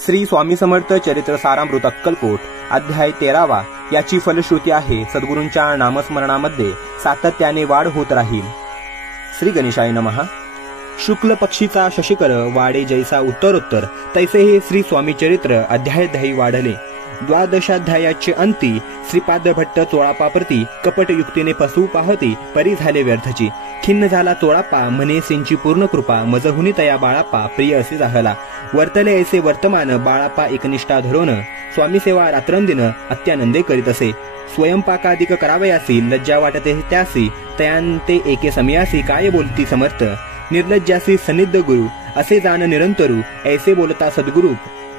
श्री स्वामी समर्थ चरित्र सारामृत अक्कलकोट अध्याय 13वा याची फलश्रुती आहे सद्गुरूंच्या नामस्मरणामध्ये सातत्याने वाढ होत राहील। श्री गणेशाय नमः। शुक्ल पक्षीचा शशिकर वाडे जैसा उत्तरोत्तर तैसे हे श्री स्वामी चरित्र अध्याय वाढले। द्वादशाध्यायाचे अंती श्रीपाद भट्ट चोळापाप्रती कपट युक्तीने फसवू पाहती परी झाले व्यर्थची। खिन्न झाला चोळापा म्हणे सेंची पूर्ण कृपा मजहुनी तया बाळापा प्रिय असे जाहला। वर्तले ऐसे वर्तमान बाळापा एकनिष्ठा धरून स्वामी सेवा रात्रंदिन अत्यानंदे करीत असे। स्वयंपाकादिक करावयासी लज्जा वाटते त्यासी तयांते एके समयासी काय बोलती समर्थ। निर्लज्जासी सन्निध गुरु असे जाण निरंतरू ऐसे बोलता सद्गुरु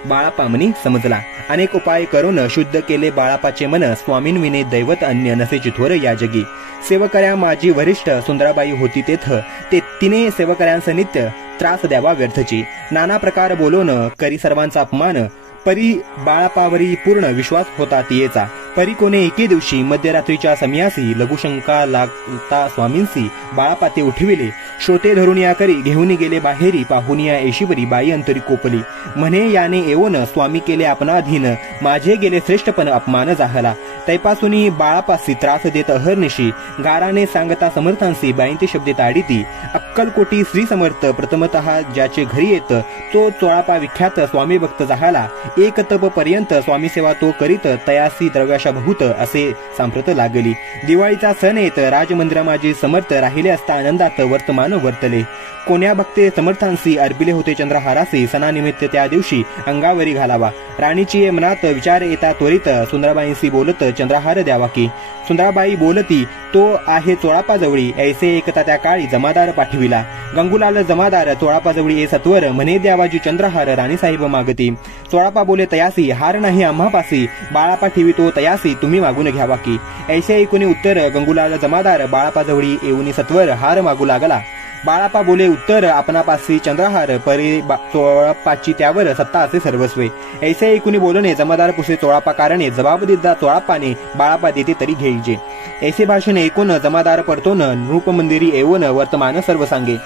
बाळापा मनी समजला। अनेक उपाय करून शुद्ध केले बाळापाचे मन स्वामींविने दैवत अन्य नसे चिथोर या जगी। सेवकऱ्या माझी वरिष्ठ सुंदराबाई होती ते तिने सेवकऱ्यांचा नित्य त्रास द्यावा व्यर्थची। नाना प्रकार बोलून करी सर्वांचा अपमान परी बाळापावरी पूर्ण विश्वास होता तियेचा। परी कोणे एके दिवशी मध्यरात्रीच्या समयासी लघुशंका लागता स्वामींसी बाळापाते उठविले। श्रोते धरून या करी घेऊन गेले बाहेरी पाहुन या ऐशीवरी बाई अंतरी कोपली। म्हणे याने येऊन स्वामी केले आपणाधीन माझे गेले श्रेष्ठपण अपमान जाहला। तैपासून बाळापासी त्रास देत अहर्निशी गाराने सांगता समर्थांसी बाईंती शब्दे ताडीती। अक्कलकोटी श्री समर्थ प्रथमतः ज्याचे घरी येत तो चोळापा विख्यात स्वामी भक्त जाहला। एक तप पर्यंत स्वामी सेवा तो करीत तयासी द्रव्याशा बहुत असे सांप्रत लागली। दिवाळीचा सण येत राजमंदिरा माझे समर्थ राहिले असता आनंदात वर्तमान वर्तले। कोण्या भक्ते समर्थांसी अर्पिले होते चंद्रहारासी सणानिमित्त त्या दिवशी अंगावरी घालावा। राणीची मनात विचार येता त्वरित सुंदराबाईंसी बोलत चंद्रहार द्यावा की। सुंदराबाई बोलती तो आहे चोळापाजवळी ऐसे एकता त्या काळी जमादार पाठविला। गंगूलाल जमादार चोळापाजवळी ये सत्वर म्हणे द्यावाजी चंद्रहार राणीसाहेब मागती। चोळापा बोले तयासी हार नाही आम्हापासी बाळापा ठेवितो तयासी तुम्ही मागून घ्यावा की। ऐसे ऐकून उत्तर गंगूलाल जमादार बाळापाजवळी येऊन सत्वर हार मागू लागला। बाळापा बोले उत्तर आपणापासी चंद्रहार परी चोळापाची त्यावर सत्ता असे सर्वस्वे। ऐसे ऐकून बोलणे जमादार पुसे चोळापा कारणे जबाब दिदा चोळापाने बाळापा देते तरी घेईजे। ऐसे भाषण ऐकून जमादार परतोन रूपमंदिरी येऊन वर्तमान सर्व सांगे।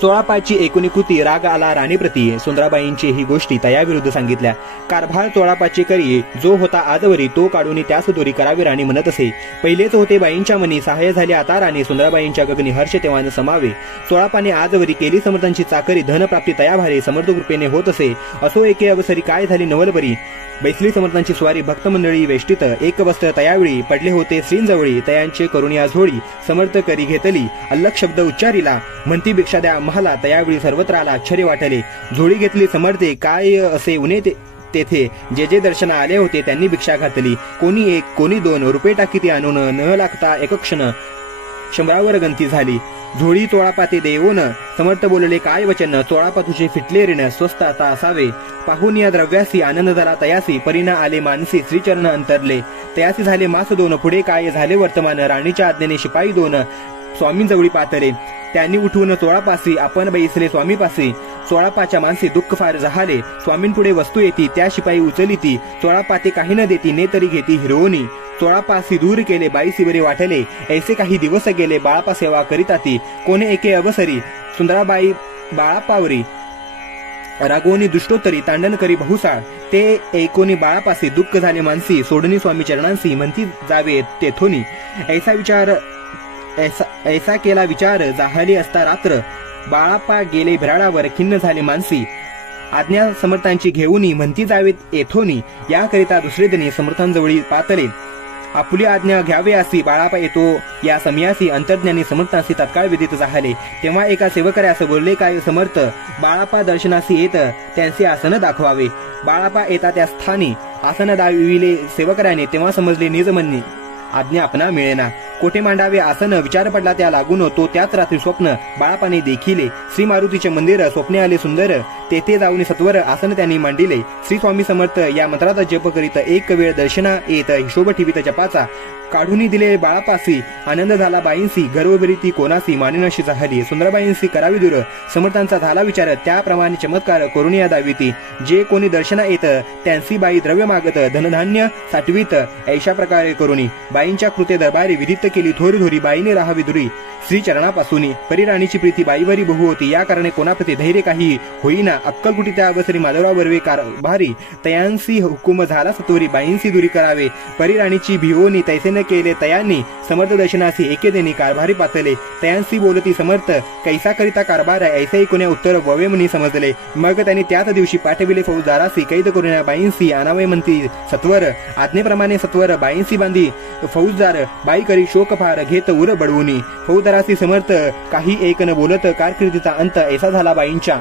चोळापाची एकूणी कृती राग आला राणीप्रती। सुंदराबाईंची ही गोष्टी तयाविरुद्ध सांगितल्या। कारभार चोळापाची करी जो होता आजवरी तो काढून त्यास दोरी करावी राणी म्हणत असे। पहिलेच होते बाईंच्या मनी सहाय्य झाले आता राणी सुंदराबाईंच्या गगनी हर्ष तेव्हान समावे। चोळापाने आजवरी केली समर्थांची चाकरी धनप्राप्ती तयाभारे समर्थ कृपेने होत असे। असो एके अवसरी काय झाली नवलबरी बैसली समर्थांची स्वारी भक्त मंडळी वेष्टित एक वस्त्र तयावेळी पडले होते श्रींजवळी तयांचे करून या झोळी समर्थ करी घेतली अल्लख शब्द उच्चारिला म्हणती भिक्षा द्या मला तयावेळी सर्वत्राला आश्चर्य वाटले। झोळी घेतली समर्थे काय असे उणे तेथे जे जे दर्शन आले होते त्यांनी भिक्षा घातली। कोणी एक कोणी दोन रुपये टाकीती आणून न लागता एक क्षण शंभरावर गंती झाली। झोळी चोळापाते देऊन समर्थ बोलले काय वचन चोळापा तुझे फिटले ऋण स्वस्त आता असावे। पाहून या द्रव्यासी आनंद झाला तयासी परिणा आले मानसी श्रीचरण अंतरले। तयासी झाले मास दोन पुढे काय झाले वर्तमान राणीच्या आज्ञेने शिपाई दोन स्वामींजवळी पातले। त्यांनी उठवून चोळापासी आपण बैसले स्वामीपासी। चोळापाच्या मानसी दुःख फार झाले स्वामींपुढे वस्तू येती त्या शिपाई उचलिती। चोळापाते काही न देती ने तरी घेती हिरवणी। चोळापासी दूर केले बाईसी बरे वाटले ऐसे काही दिवस गेले बाळापा सेवा करीताती। कोणे एके अवसरी सुंदराबाई बाळापावरी रागोनी दुष्टोत्तरी तांडण करी बहुसाळ। ते ऐकोनी बाळापासी दुःख झाले मानसी सोडणी स्वामी चरणांसी म्हणती जावे तेथोनी। ऐसा केला विचार जाहली असता रात्र बाळापा गेले बिराडावर खिन्न झाले मानसी। आज्ञा समर्थांची घेऊनी म्हणती जावेत येथोनी याकरिता दुसरे दिनी समर्थांजवळी पातले। आपुली आज्ञा घ्यावे असी बाळापा येतो या समयासी अंतर्ज्ञानी समर्थांसी तत्काळ विदित झाले। तेव्हा एका सेवकऱ्यास बोलले काय समर्थ बाळापा दर्शनासी येत त्यांचे आसन दाखवावे। बाळापा येता त्या स्थानी आसन दाविले सेवकऱ्याने तेव्हा समजले निजमनी आज्ञा आपणा मिळेना। कोठे मांडावे आसन विचार पडला त्या लागून तो त्याच रात्री स्वप्न बाळापाने देखिले। श्री मारुतीचे मंदिर स्वप्ने आले सुंदर तेथे जाऊन सत्वर आसन त्यांनी मांडिले। श्री स्वामी समर्थ या मंत्राचा जप करीत एक वेळ दर्शना येत हिशोब ठेवीत जपाचा। काढून दिले बाळापासी आनंद झाला बाईंसी गर्वभरी ती कोणासी मानिनाशी झाली। सुंदराबाईंसी करावी दूर समर्थांचा झाला विचार त्याप्रमाणे चमत्कार करून या दाविती। जे कोणी दर्शना येत त्यांसी बाई द्रव्य मागत धनधान्य साठवीत ऐशा प्रकारे करुणी बाईंच्या कृते दरबारी विदित केली थोरी थोरी बाईने राहावी दुरी। श्री चरणापासून परिराणीची प्रीती बाईवरी बहु होती या कारणे कोणाप्रती धैर्य काही होईना। म्हणल्या अक्कलकुटी त्या अवसरी माधवराव बर्वे कारभारी तयांसी हुकुम झाला सतोरी बाईंसी दुरी करावे परिराणीची भिवोनी तैसेन केले तयांनी समर्थ दर्शनासी एके देनी कारभारी पातले तयांसी बोलती समर्थ कैसा करिता कारभार ऐसे कोण्या उत्तर ववे मुनी समजले मग त्यांनी त्याच दिवशी पाठविले फौजदारासी कैद करून बाईंसी आणावे म्हणती सत्वर आज्ञेप्रमाणे सत्वर बाईंसी बांधी फौजदार बाई करी शोक फार घेत उर बडवूनी फौजदारासी समर्थ काही एक न बोलत कारकिर्दीचा अंत ऐसा झाला बाईंच्या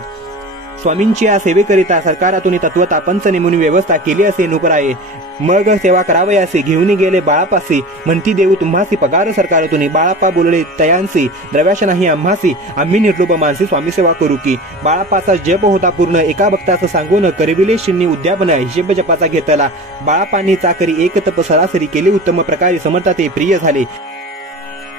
स्वामींची या सेवेकरिता सरकारातून तत्वता पंच नेमून व्यवस्था केली असे नोकराये मग सेवा करावयासी घेऊन गेले बाळापासी म्हणती देऊ तुम्हासी पगार सरकारातून बाळापा बोलले तयांसी द्रव्याश नाही आम्हासी आम्ही निर्लोभ मानसी स्वामी सेवा करू की बाळापाचा जप होता पूर्ण एका भक्ताचं सांगून करविले शिन्नी उद्यापन हिशेब जपाचा घेतला बाळापांनी चाकरी एक तप सरासरी केली उत्तम प्रकारे समर्था ते प्रिय झाले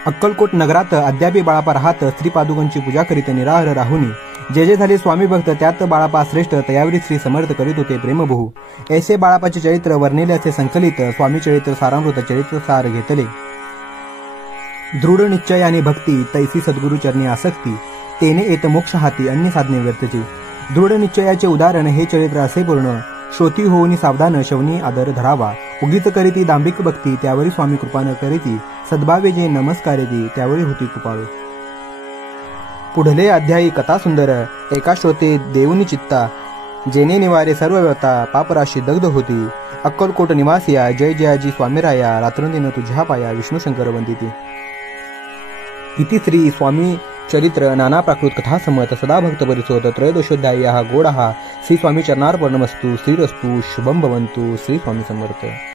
अक्कलकोट नगरात अद्यापी बाळापा राहत श्रीपादुकांची पूजा करीत निराहार राहुनी जे जे झाले स्वामी भक्त त्यात बाळापा श्रेष्ठ तयावरी श्री समर्थ करीत होते प्रेमबहू ऐसे बाळापाचे चरित्र वर्णिल्याचे संकलित स्वामी चरित्र सारामृत चरित्र सार घेतले दृढ निश्चय आणि भक्ती तैसी सद्गुरु चरणी आसक्ती तेने येत मोक्ष हाती अन्य साधने व्यर्थची दृढ निश्चयाचे उदाहरण हे चरित्र असे पूर्ण श्रोती होऊनी सावधान शवनी आदर धरावा उगीच करीती दांभिक भक्ती त्यावरी स्वामी कृपान करीती सद्भावे जे नमस्कारेती त्यावरी होती कृपाळू पुढले अध्यायी कथा सुंदर एका श्रोते देऊनी चित्ता जेने निवारे सर्व व्यथा पापराशी दग्ध होती अक्कलकोट निवासिया जय जयाजी स्वामीराया रात्रंदिन तुझ्या पाया विष्णू शंकर वंदिती इति श्री स्वामी चरित्र नाना प्राकृत कथा समत सदा भक्त परिसोत त्रयोदशोध्यायी हा गोड हा श्री स्वामी चरणार्पणमस्तु श्रीरस्तु शुभम भवन्तु श्री स्वामी समर्थ।